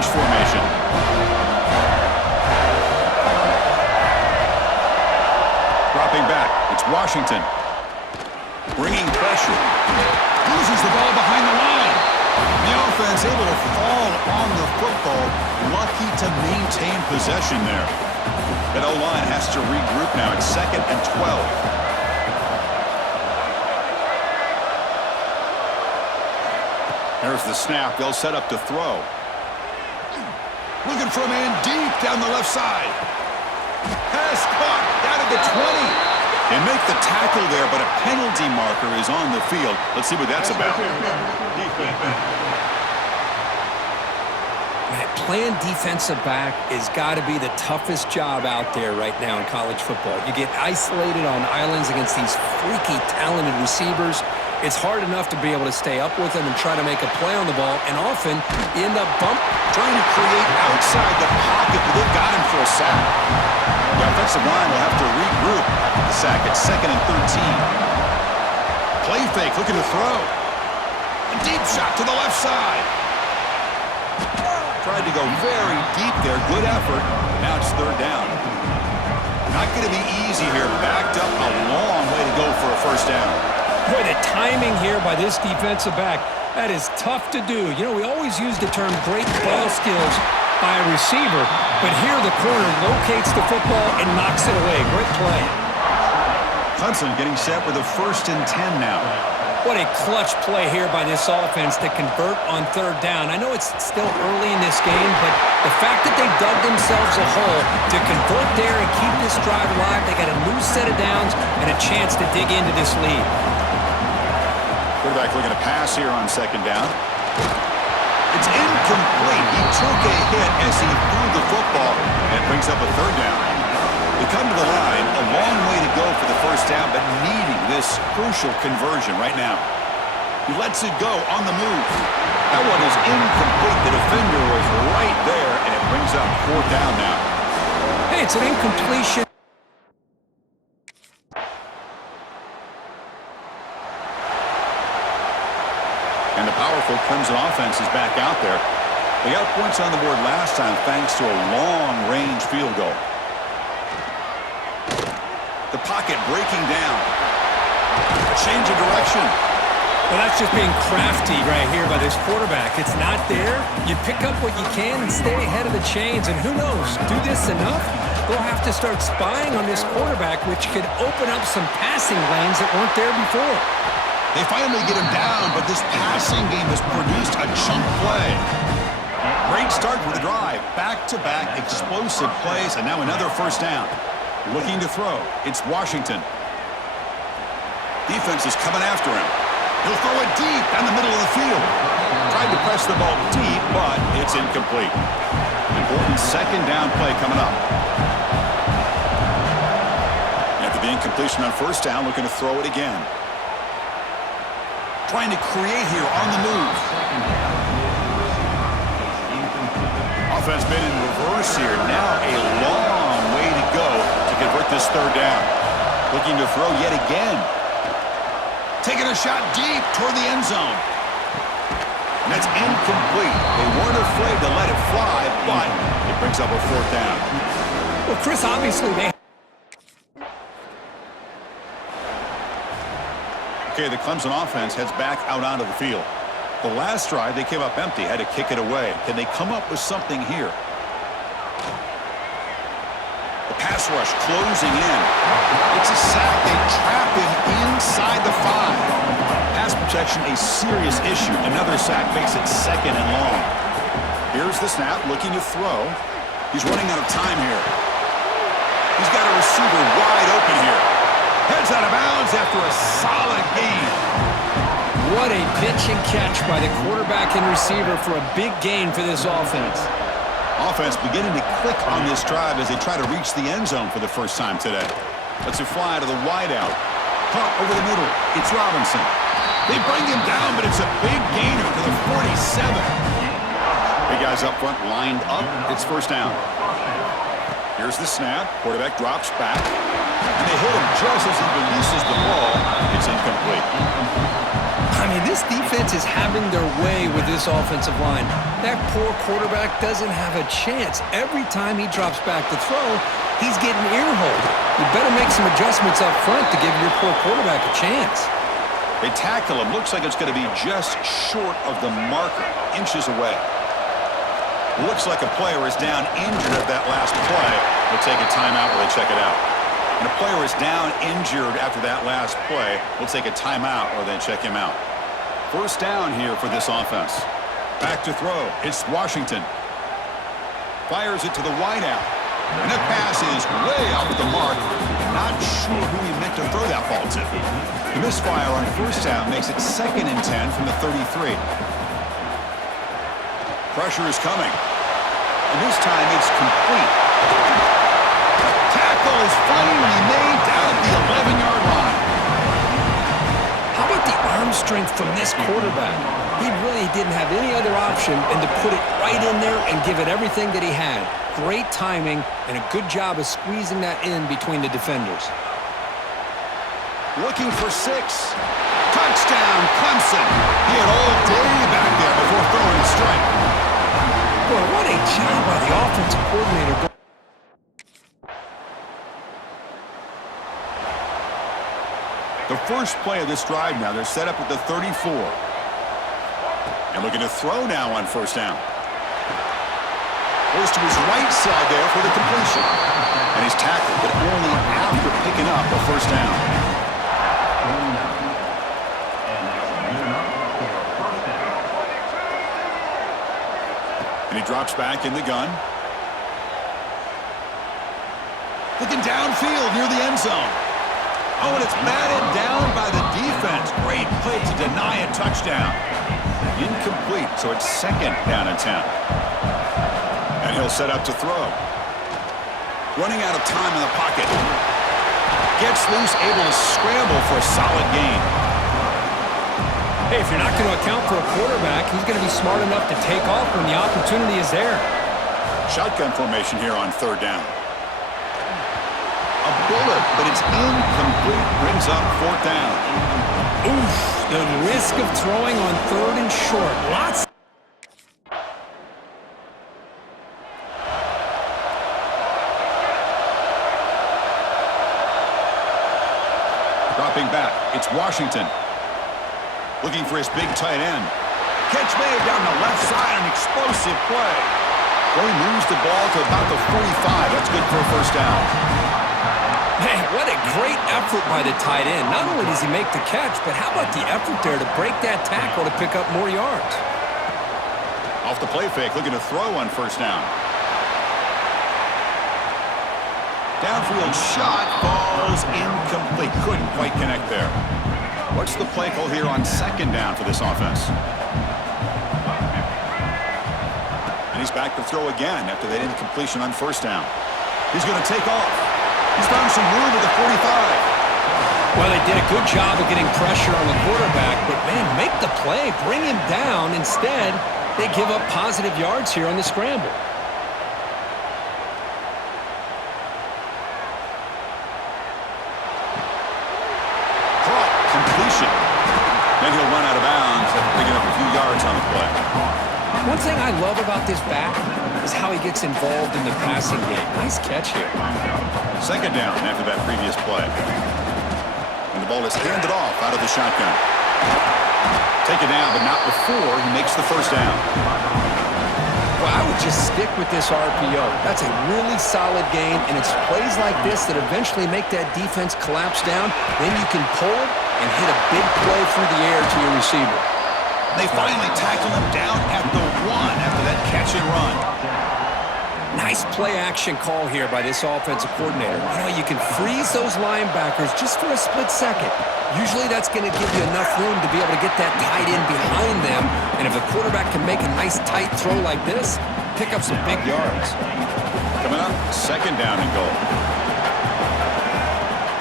bunch formation. Dropping back. It's Washington. Bringing pressure. Loses the ball behind the line. The offense able to fall on the football. Lucky to maintain possession there. That O-line has to regroup now. It's 2nd and 12. There's the snap. They'll set up to throw. Looking for a man deep down the left side. Pass caught down at the 20. They make the tackle there, but a penalty marker is on the field. Let's see what that's about. Man, playing defensive back has got to be the toughest job out there right now in college football. You get isolated on islands against these freaky, talented receivers. It's hard enough to be able to stay up with them and try to make a play on the ball, and often you end up trying to create outside the pocket, but they've got him for a sack. The offensive line will have to regroup after the sack. It's 2nd and 13. Play fake, looking to throw. A deep shot to the left side. Tried to go very deep there. Good effort. Now it's 3rd down. Not going to be easy here. Backed up a long way to go for a 1st down. Boy, the timing here by this defensive back, that is tough to do. You know, we always use the term great ball skills by a receiver, but here the corner locates the football and knocks it away. Great play. Clemson getting set with a 1st and 10 now. What a clutch play here by this offense to convert on 3rd down. I know it's still early in this game, but the fact that they dug themselves a hole to convert there and keep this drive alive, they got a new set of downs and a chance to dig into this lead. Quarterback looking to pass here on 2nd down. It's incomplete. He took a hit as he threw the football, and brings up a 3rd down. They come to the line, a long way to go for the 1st down, but needing this crucial conversion right now. He lets it go on the move. That one is incomplete. The defender was right there, and it brings up 4th down now. Hey, it's an incompletion. And the powerful Clemson offense is back out there. They got points on the board last time thanks to a long-range field goal. The pocket breaking down. Change of direction. Well, that's just being crafty right here by this quarterback. It's not there. You pick up what you can and stay ahead of the chains. And who knows, do this enough, they'll have to start spying on this quarterback, which could open up some passing lanes that weren't there before. They finally get him down, but this passing game has produced a chunk play. Great start for the drive. Back-to-back explosive plays, and now another 1st down. Looking to throw. It's Washington. Defense is coming after him. He'll throw it deep down the middle of the field. Tried to press the ball deep, but it's incomplete. Important 2nd down play coming up. After the incompletion on 1st down, looking to throw it again. Trying to create here on the move. Offense been in reverse here. Now a long way to go to convert this 3rd down. Looking to throw yet again. Taking a shot deep toward the end zone. And that's incomplete. They weren't afraid to let it fly, but it brings up a 4th down. Well, Chris, obviously they... Okay, the Clemson offense heads back out onto the field. The last drive, they came up empty, had to kick it away. Can they come up with something here? The pass rush closing in. It's a sack. They trap him inside the 5. Pass protection, a serious issue. Another sack makes it 2nd and long. Here's the snap, looking to throw. He's running out of time here. He's got a receiver wide open here. Heads out of bounds after a solid gain. What a pitch and catch by the quarterback and receiver for a big gain for this offense. Offense beginning to click on this drive as they try to reach the end zone for the 1st time today. Let's it fly to the wideout. Caught over the middle. It's Robinson. They bring him down, but it's a big gainer to the 47. Big guys up front lined up. It's 1st down. Here's the snap. Quarterback drops back. And they hit him just as he releases the ball. It's incomplete. I mean, this defense is having their way with this offensive line. That poor quarterback doesn't have a chance. Every time he drops back to throw, he's getting ear-holed. You better make some adjustments up front to give your poor quarterback a chance. They tackle him. Looks like it's going to be just short of the marker, inches away. Looks like a player is down injured at that last play. We'll take a timeout while they check it out. And a player is down injured after that last play. We'll take a timeout while they check him out. First down here for this offense. Back to throw. It's Washington. Fires it to the wideout. And that pass is way off the mark. Not sure who he meant to throw that ball to. The misfire on first down makes it 2nd and 10 from the 33. Pressure is coming. And this time it's complete. Tackle is finally made down at the 11-yard line. How about the arm strength from this quarterback? He really didn't have any other option than to put it right in there and give it everything that he had. Great timing and a good job of squeezing that in between the defenders. Looking for 6. Touchdown, Clemson. He had all day back there before throwing a strike. Boy, what a job by the offensive coordinator. The first play of this drive now, they're set up at the 34. And looking to throw now on first down. Goes to his right side there for the completion. And he's tackled, but only after picking up a first down. And he drops back in the gun. Looking downfield near the end zone. Oh, and it's batted down by the defense. Great play to deny a touchdown. Incomplete, so it's 2nd down and 10. And he'll set up to throw. Running out of time in the pocket. Gets loose, able to scramble for a solid gain. Hey, if you're not going to account for a quarterback, he's going to be smart enough to take off when the opportunity is there. Shotgun formation here on 3rd down. A bullet, but it's incomplete. Brings up 4th down. Oof, the risk of throwing on 3rd and short. Lots. Dropping back, it's Washington. Looking for his big tight end. Catch made down the left side, an explosive play. Well, he moves the ball to about the 45. That's good for a first down. Man, what a great effort by the tight end. Not only does he make the catch, but how about the effort there to break that tackle to pick up more yards? Off the play fake, looking to throw on first down. Downfield shot falls incomplete. Couldn't quite connect there. What's the play call here on 2nd down for this offense? And he's back to throw again after that incompletion on first down. He's going to take off. He's found some room at the 45. Well, they did a good job of getting pressure on the quarterback, but, man, make the play. Bring him down. Instead, they give up positive yards here on the scramble. Then he'll run out of bounds after picking up a few yards on the play. One thing I love about this back is how he gets involved in the passing game. Nice catch here. 2nd down after that previous play. And the ball is handed off out of the shotgun. Take it down, but not before he makes the first down. Well, I would just stick with this RPO. That's a really solid game, and it's plays like this that eventually make that defense collapse down. Then you can pull it and hit a big play through the air to your receiver. They finally tackle him down at the 1 after that catch and run. Nice play-action call here by this offensive coordinator. You know, you can freeze those linebackers just for a split second. Usually that's going to give you enough room to be able to get that tight end behind them. And if the quarterback can make a nice tight throw like this, pick up some big yards. Coming up, 2nd down and goal.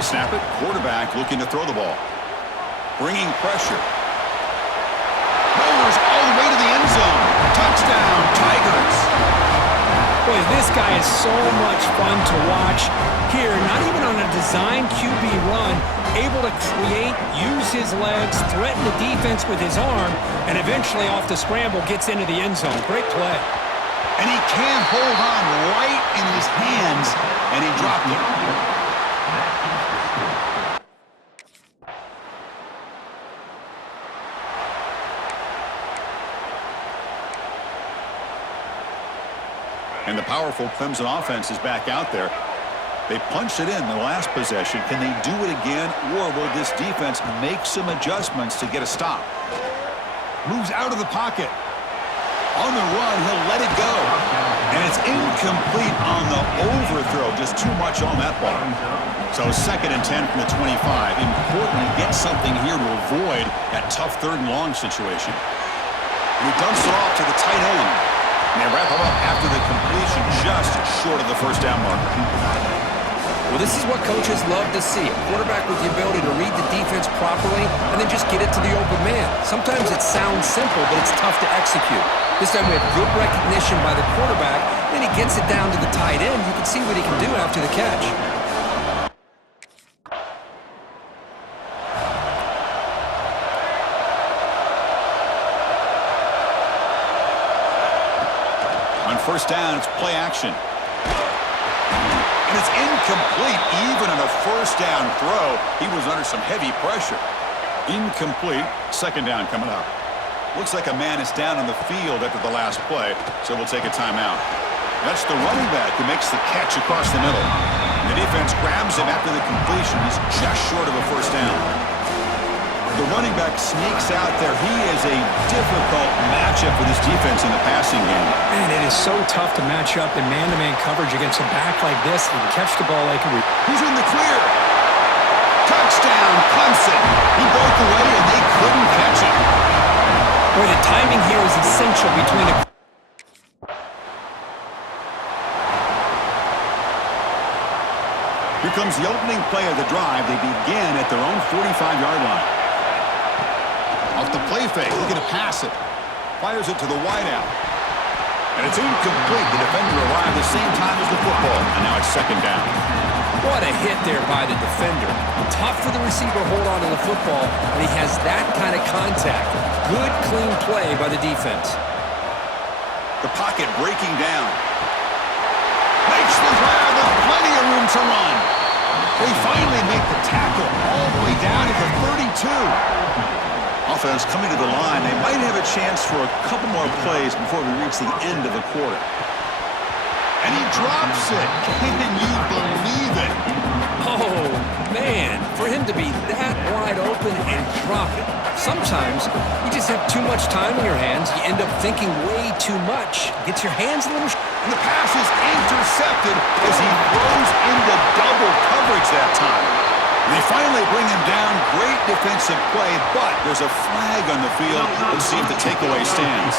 You snap it, quarterback looking to throw the ball. Bringing pressure. Rolls all the way to the end zone. Touchdown, Tigers. Boy, this guy is so much fun to watch. Here, not even on a design QB run, able to create, use his legs, threaten the defense with his arm, and eventually off the scramble gets into the end zone. Great play. And he can't hold on right in his hands, and he dropped it. And the powerful Clemson offense is back out there. They punched it in the last possession. Can they do it again, or will this defense make some adjustments to get a stop? Moves out of the pocket. On the run, he'll let it go. And it's incomplete on the overthrow. Just too much on that ball. So 2nd and 10 from the 25. Important to get something here to avoid that tough 3rd and long situation. And he dumps it off to the tight end. And they wrap him up after the completion just short of the first down marker. Well, this is what coaches love to see. A quarterback with the ability to read the defense properly and then just get it to the open man. Sometimes it sounds simple, but it's tough to execute. This time we have good recognition by the quarterback, then he gets it down to the tight end. You can see what he can do after the catch. On first down, it's play action. And it's incomplete. Even on a first down throw, he was under some heavy pressure. Incomplete. 2nd down coming up. Looks like a man is down on the field after the last play, so we'll take a timeout. That's the running back who makes the catch across the middle. And the defense grabs him after the completion. He's just short of a first down. The running back sneaks out there. He is a difficult matchup for this defense in the passing game. Man, it is so tough to match up in man-to-man coverage against a back like this and catch the ball like a... Who's in the clear? Touchdown, Clemson. He broke away and they couldn't catch him. Boy, the timing here is essential between the... Here comes the opening play of the drive. They begin at their own 45-yard line. Off the play fake, looking to pass it. Fires it to the wideout. And it's incomplete. The defender arrived the same time as the football. And now it's 2nd down. What a hit there by the defender. Tough for the receiver to hold on to the football, and he has that kind of contact. Good, clean play by the defense. The pocket breaking down. Makes the grab with plenty of room to run. They finally make the tackle all the way down to the 32. Offense coming to the line. They might have a chance for a couple more plays before we reach the end of the quarter. And he drops it. Can you believe it? Oh, man, for him to be that wide open and drop it. Sometimes you just have too much time in your hands. You end up thinking way too much. Gets your hands a little... And the pass is intercepted as he throws into double coverage that time. And they finally bring him down. Great defensive play, but there's a flag on the field. Let's see if the takeaway stands.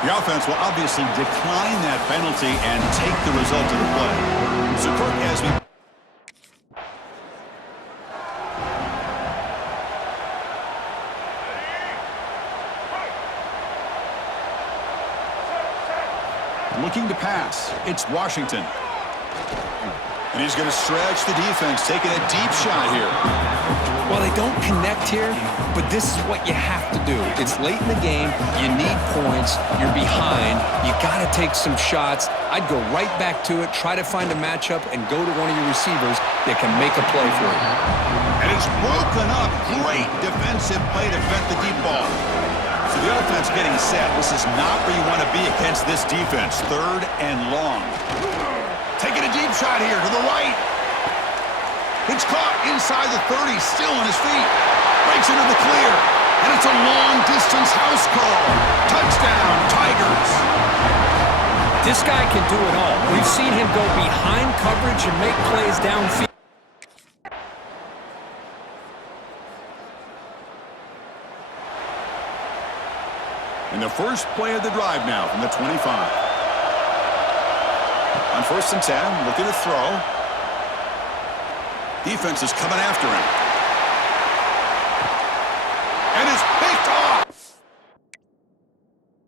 The offense will obviously decline that penalty and take the result of the play. So, Kirk, as we... Looking to pass. It's Washington. And he's going to stretch the defense, taking a deep shot here. Well, they don't connect here, but this is what you have to do. It's late in the game. You need points. You're behind. You got to take some shots. I'd go right back to it, try to find a matchup, and go to one of your receivers that can make a play for you. And it's broken up. Great defensive play to prevent the deep ball. So the offense getting set. This is not where you want to be against this defense. 3rd and long. Taking a deep shot here to the right. It's caught inside the 30, still on his feet. Breaks into the clear. And it's a long-distance house call. Touchdown, Tigers. This guy can do it all. We've seen him go behind coverage and make plays downfield. And the first play of the drive now from the 25. On 1st and 10, looking to throw. Defense is coming after him.